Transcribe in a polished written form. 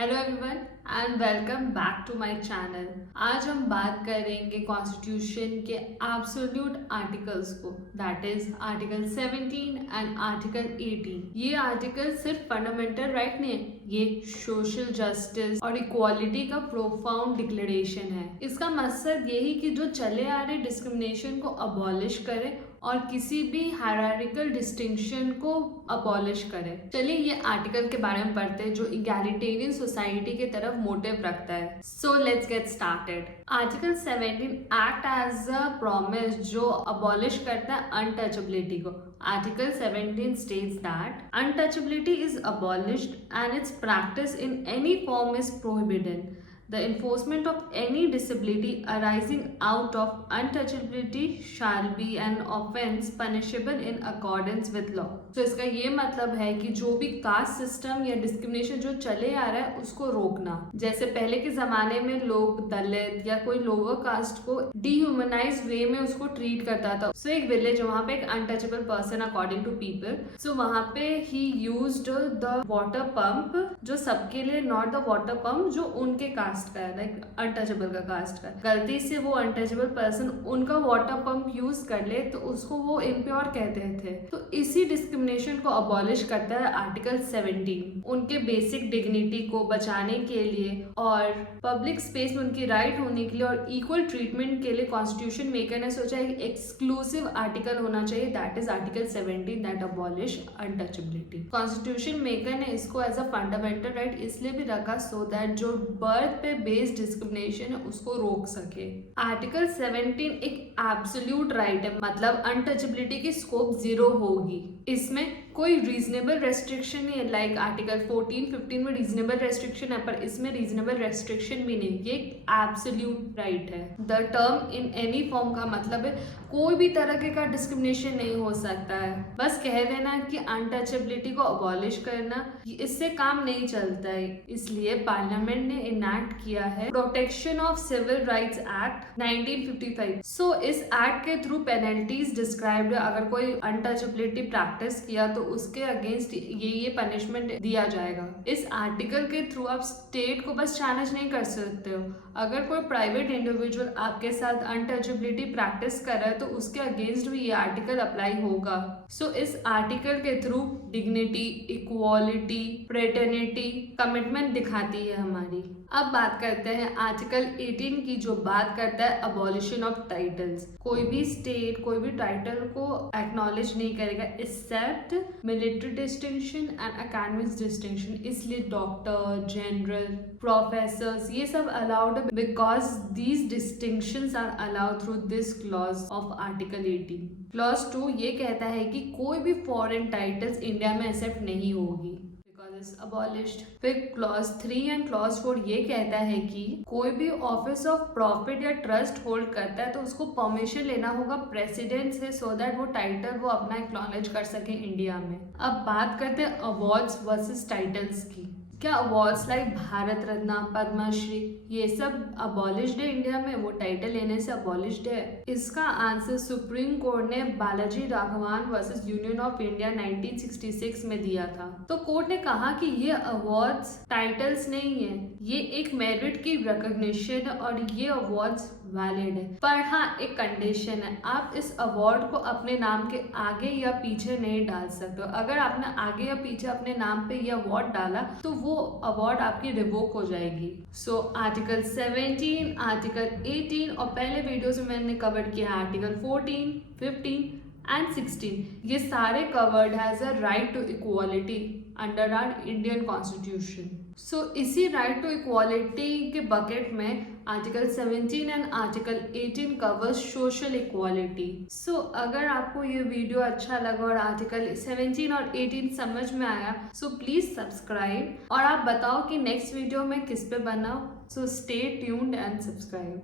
Hello everyone and welcome back to my channel. आज हम बात करेंगे कॉन्स्टिट्यूशन के एब्सोल्यूट आर्टिकल्स को, that is article 17 and article 18। ये आर्टिकल सिर्फ फंडामेंटल राइट नहीं है, ये सोशल जस्टिस और इक्वालिटी का प्रोफाउंड डिक्लेरेशन है। इसका मकसद यही कि जो चले आ रहे डिस्क्रिमिनेशन को अबॉलिश करे और किसी भी हायरार्किकल डिस्टिंक्शन को अबॉलिश करे। चलिए ये आर्टिकल के बारे में पढ़ते हैं जो इगैलिटेरियन सोसाइटी के तरफ मोटिव रखता है। So let's get started. Article 17 act as a promise जो अबॉलिश करता है अनटचेबिलिटी को। Article 17 states that untouchability is abolished and its practice in any form is prohibited. The enforcement of any disability arising out of untouchability shall be an offence punishable in accordance with law. तो इसका ये मतलब है कि जो भी caste system या discrimination जो चले आ रहा है उसको रोकना। जैसे पहले के जमाने में लोग दलित या कोई लोअर कास्ट को डिह्यूमनाइज वे में उसको ट्रीट करता था। सो एक विलेज वहाँ पे एक untouchable person according to people, so वहाँ पे ही यूज्ड द वाटर पंप जो सबके लिए, नॉट द वाटर पंप जो उनके कास्ट का है, लाइक अनटचेबल का कास्ट का। गलती से वो अनटचेबल पर्सन उनका वाटर पंप यूज कर ले तो उसको वो इम्प्योर कहते थे। तो इसी डिस्क्रिमिनेशन को अबॉलिश करता है आर्टिकल 17। उनके बेसिक डिग्निटी को बचाने के लिए और पब्लिक स्पेस में उनकी राइट होने के लिए और इक्वल ट्रीटमेंट के लिए कॉन्स्टिट्यूशन मेकर ने सोचा एक एक्सक्लूसिव आर्टिकल होना चाहिए, that is article 17 that abolish untouchability. Constitution maker ने इसको एज अ फंडामेंटल राइट इसलिए भी रखा सो दैट जो बर्थ पे बेस्ड डिस्क्रिमिनेशन है उसको रोक सके। आर्टिकल 17 एक एब्सोल्यूट राइट है, मतलब अनटचेबिलिटी की स्कोप 0 होगी। इसमें कोई रीजनेबल रेस्ट्रिक्शन नहीं है, लाइक आर्टिकल 14-15 में रीजनेबल रेस्ट्रिक्शन है पर इसमें रीजनेबल रेस्ट्रिक्शन भी नहीं, ये एब्सोल्यूट राइट है। The term in any form का मतलब है कोई भी तरह का डिस्क्रिमिनेशन नहीं हो सकता है। बस कह देना कि अनटचेबिलिटी को अबॉलिश करना, इससे काम नहीं चलता है। इसलिए पार्लियामेंट ने इनैक्ट किया है protection of civil rights act 1955। So इस एक्ट के थ्रू पेनल्टीज डिस्क्राइब्ड है, अगर कोई अनटचेबिलिटी प्रैक्टिस किया तो उसके अगेंस्ट ये पनिशमेंट दिया जाएगा। इस आर्टिकल के थ्रू आप स्टेट को बस चैलेंज नहीं कर सकते हो, अगर कोई प्राइवेट इंडिविजुअल आपके साथ अनटचेबिलिटी प्रैक्टिस कर रहा है तो उसके अगेंस्ट भी ये आर्टिकल अप्लाई होगा। सो इस आर्टिकल के through dignity, equality, fraternity, commitment दिखाती है हमारी। अब बात करते हैं आर्टिकल 18 की जो बात करता है अबॉलिशन ऑफ टाइटल्स। कोई भी स्टेट कोई भी टाइटल को एक्नॉलेज नहीं करेगा except military distinction and academic distinction. इसलिए डॉक्टर, जनरल, प्रोफेसर्स ये सब अलाउड है because these distinctions are allowed through this clause of article 18। Clause 2 ये कहता है कि कोई भी फॉरेन टाइटल्स इंडिया में एक्सेप्ट नहीं होगी, अबॉलिश्ड। फिर क्लॉज 3 एंड क्लॉज 4 ये कहता है कि कोई भी ऑफिस ऑफ प्रॉफिट या ट्रस्ट होल्ड करता है तो उसको परमिशन लेना होगा प्रेसिडेंट से, सो दैट वो टाइटल वो अपना एक्नॉलेज कर सके इंडिया में। अब बात करते हैं अवार्ड्स वर्सेस टाइटल्स की। क्या अवार्ड्स लाइक भारत रत्न, पद्मश्री ये सब अबॉलिश्ड है इंडिया में, वो टाइटल लेने से अबॉलिश्ड है? इसका आंसर सुप्रीम कोर्ट ने Balaji Raghavan versus Union of India 1966 में दिया था। तो कोर्ट ने कहा कि ये अवार्ड्स टाइटल्स नहीं है, ये एक मेरिट की रिकॉग्निशन है और ये अवार्ड्स वैलिड है। पर हाँ एक कंडीशन है, आप इस अवार्ड को अपने नाम के आगे या पीछे नहीं डाल सकते हो। अगर आपने आगे या पीछे अपने नाम पे ये अवार्ड डाला तो वो अवार्ड आपकी रिवोक हो जाएगी। सो आर्टिकल 17, आर्टिकल 18 और पहले वीडियोस में मैंने कवर किया आर्टिकल 14, 15 एंड 16, ये सारे covered has a right to equality under our Indian constitution. So इसी राइट टू इक्वालिटी के बकेट में article 17 and article 18 covers social equality. So अगर आपको ये वीडियो अच्छा लगा और आर्टिकल 17 और 18 समझ में आया सो प्लीज सब्सक्राइब और आप बताओ कि नेक्स्ट वीडियो में किस पे बनाओ। So stay tuned and subscribe.